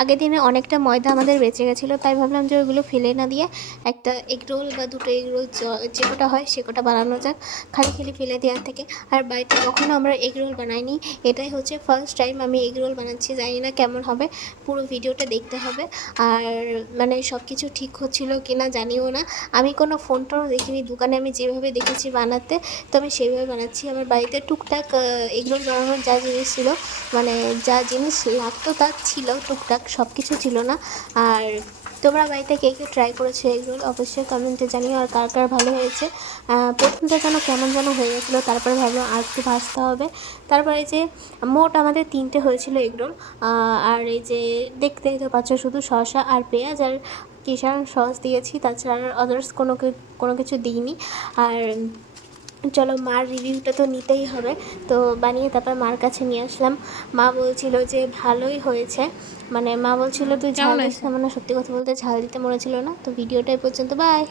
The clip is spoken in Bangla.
আগের দিনে অনেকটা ময়দা আমাদের বেঁচে গেছিলো, তাই ভাবলাম যে ওইগুলো ফেলে না দিয়ে একটা এগরোল বা দুটো এগরোল যে কটা হয় সে কটা বানানো যাক, খালি ফেলে দেওয়ার থেকে। আর বাড়িতে কখনও আমরা এগরোল বানাইনি, এটাই হচ্ছে ফার্স্ট টাইম আমি এগরোল বানাচ্ছি। জানি না কেমন হবে, পুরো ভিডিওটা দেখতে হবে। আর মানে সব কিছু ঠিক হচ্ছিলো কি না জানিও না, আমি কোনো ফোন টোনও দেখিনি, দোকানে আমি যেভাবে দেখেছি বানাতে তো আমি সেইভাবে বানাচ্ছি। আমার বাড়িতে টুকটাক এগরোল বানানোর যা জিনিস ছিল, মানে যা জিনিস লাগতো তা ছিল টুকটাক, সব কিছু ছিল না। আর তোমরা বাড়িতে কে কে ট্রাই করেছো এগরোল অবশ্যই কমেন্টে জানিও, আর কার কার ভালো হয়েছে। প্রথমটা যেন কেমন যেন হয়ে গেছিলো, তারপরে ভাবলাম আর একটু ভাজতে হবে। তারপরে যে মোট আমাদের 3টে হয়েছিল এগরোল। আর এই যে দেখতেই তো পাচ্ছ, শুধু শসা আর পেঁয়াজ আর কিষান সস দিয়েছি, তাছাড়া আর আদার্স কোনো কিছু দিইনি। আর চলো মার রিভিউটা তো নিতেই হবে, তো বানিয়ে তারপর মার কাছে নিয়ে আসলাম। মা বলছিল যে ভালোই হয়েছে, মানে মা বলছিল তুই ঝাল কেমন দিস হয়েছে? না, মানে সত্যি কথা বলতে ঝাল দিতে মনে ছিল না। তো ভিডিওটাই পর্যন্ত, বাই।